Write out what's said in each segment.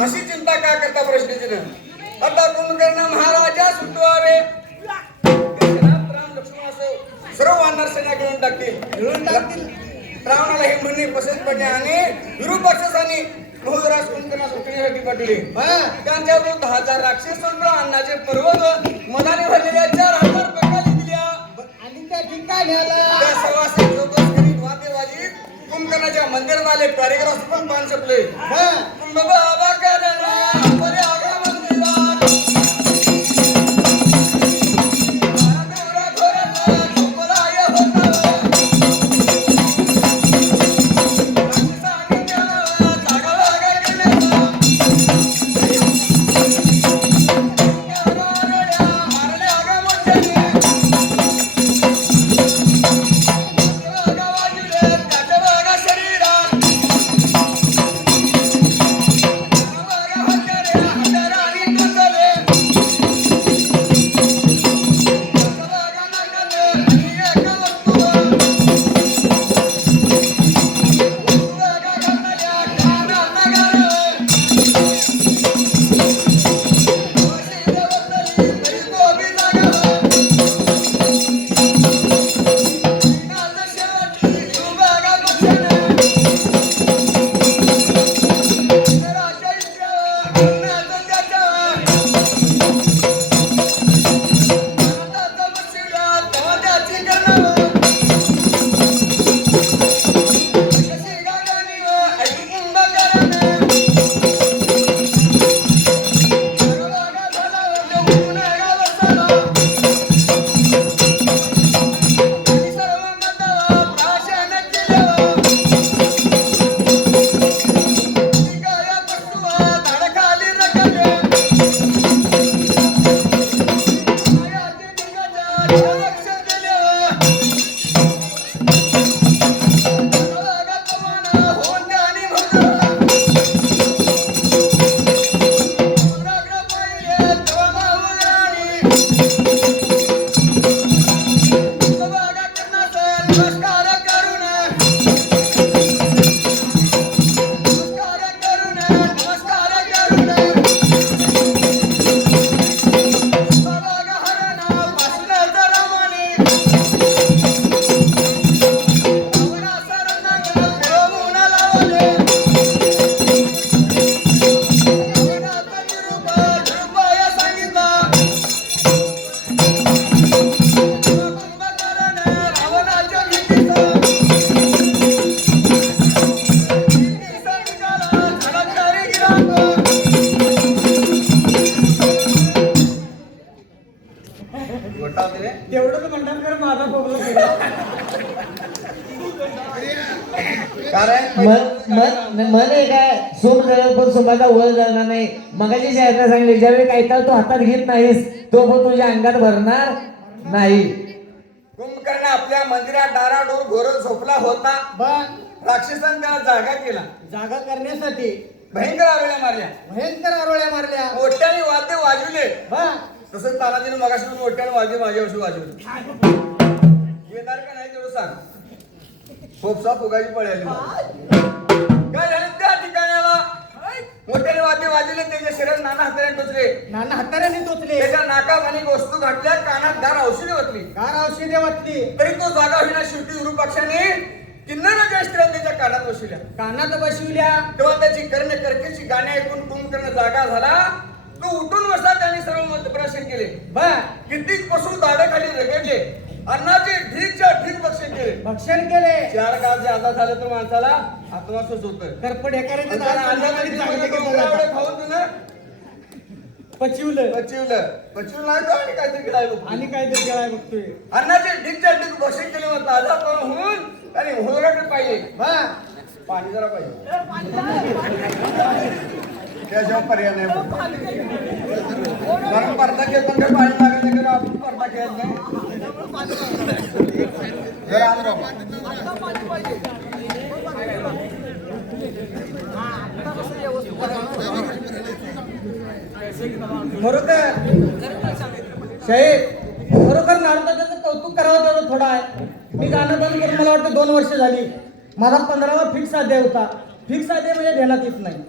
अशी चिंता का करता प्रश्नाची आता कुंभकर्ण महाराजा सुटवावे राम लक्ष्मण असो सर्व वानर सेना घेऊन टाकतील रावणाला हे म्हणणे पसंत पडले आणि विरूपाक्षांनी बहुराज कुंभकर्णास उठण्यासाठी पाठवले त्यांच्या विरुद्ध 1000 राक्षस अन्नाचे पर्वत मनाने भरलेल्या 4000 बंगाली दिल्या आणि त्या ठिकाणी त्या सवासी जोगस करीत वाद्य वाजीत कुंभकर्णाच्या मंदिरात आले पॅरेग्राफ पण पान छपले कुंभ बाबा करणा परे आगा मंदिरात तेवढंच म्हणतात कर माझा बोगला म्हणे काय सोम जळल पण सोमाचा वळ जळणार नाही. मगाशी शाळेला सांगले ज्यावेळी काही तर तू हातात घेत नाहीस तो पण तुझ्या अंगात भरणार नाही. कुंभकर्ण आपल्या मंदिरात डाराडोर घोर झोपला होता. राक्षसांनी त्याला जागा केला. जागा करण्यासाठी भयंकर आरोळ्या मारल्या. मोठ्याने वाद्य वाजविले. तसंच तानाजीने मगाशी मोठ्याने वाद्य माझ्यावर्षी वाजवले. येणार का नाही तेवढं सांग. खोपसा फुगायची पळाली. काय झालं त्या ठिकाणाला मोठ्याने वाद्य वाजवले. त्याच्या शरीरात नाना हाताने टोचले. त्याच्या नाकात अनेक वस्तू घातल्या. कानात गार औषधे वाटली. तरी तो जागा होईना. शेवटी विरूपाक्षाने किन्नराच्या स्त्रियांच्या कानात बसविल्या. तेव्हा त्याची कर्णकर्कशी गाणी ऐकून कुंभकर्ण जागा झाला. तो उठून बसला. त्यांनी सर्व मंत्रप्राशन केले. कित्येक पशु दाढेखाली रगडले. अन्नाचे ढीकच्या ढीक भक्षण केले. 4 काळ ज्यादा झालं तर माणसाला आत्मा सुचवतं. खाऊन तुला पचिवलं नाही आणि काहीतरी गिळाय बघतोय. अन्नाचे ढीकच्या ढीक भक्षण केले. मग ताजा पण होऊन आणि होळगाकडे पाहिजे. पाणी जरा पाहिजे. त्याशिवाय पर्याय नाही. कारण पर्दा खेळतो काय पाणी लागत नाही. आपण पर्दा खेळत नाही. खरोखर साहेब खरोखर नारदाचं कौतुक करावं तेवढं थोडं आहे. मी गाणं बंद करून मला वाटतं 2 वर्ष झाली. माझा 15वा फिक्स आद्य होता. फिक्स आद्य म्हणजे ध्यानात येत नाही.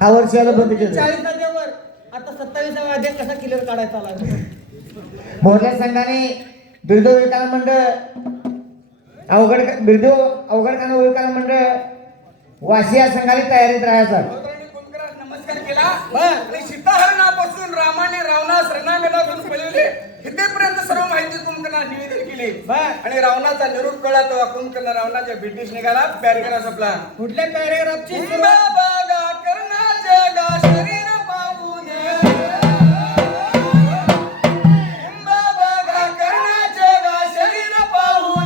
हा वर्षाला बंद केलं 40 वर आता 27व्या अध्याय कसा क्लिअर काढायचा आला मोठ्या संघाने बिरदो विकास मंडळ बिरदो अवघडखाना विकास मंडळ वाशी या संघाने तयारीत राहायचा नमस्कार केला आणि सीताहरणापासून रामाने रावणास रणांगणातून पळवले इथेपर्यंत सर्व माहिती कुंभकर्णा निवेदन केली आणि रावणाचा निरोप कळला तेव्हा कुंभकर्ण रावणाच्या ब्रिटिश निघाला पॅरेग्राफ आपला कुठल्या पॅरेग्राफची बघा कर्णाचे गा शरीर पाहून बघा कर्णाचे गा शरीर पाहून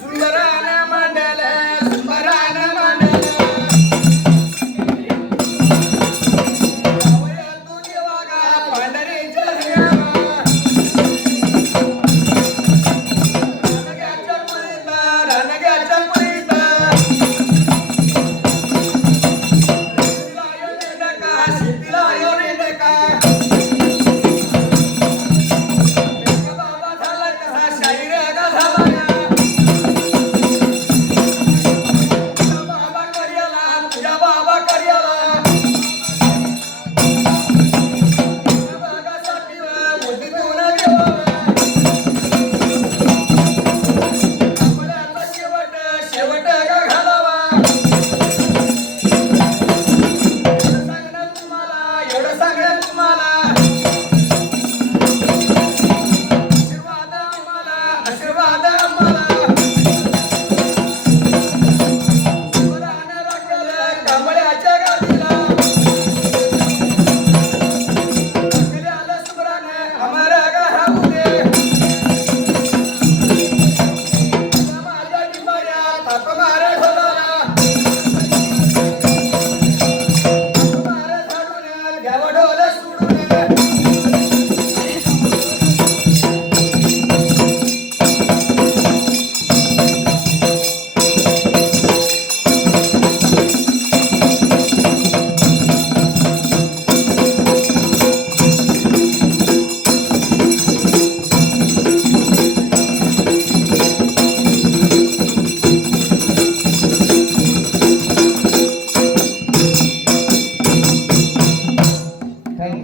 सुंदरान मांडल सुंदरान मांडल तुझे वागा पांढरीच्या रणग्याच्या पुरीता शितीला योने डका बाबा झाला कसा शाहीर झाला मारा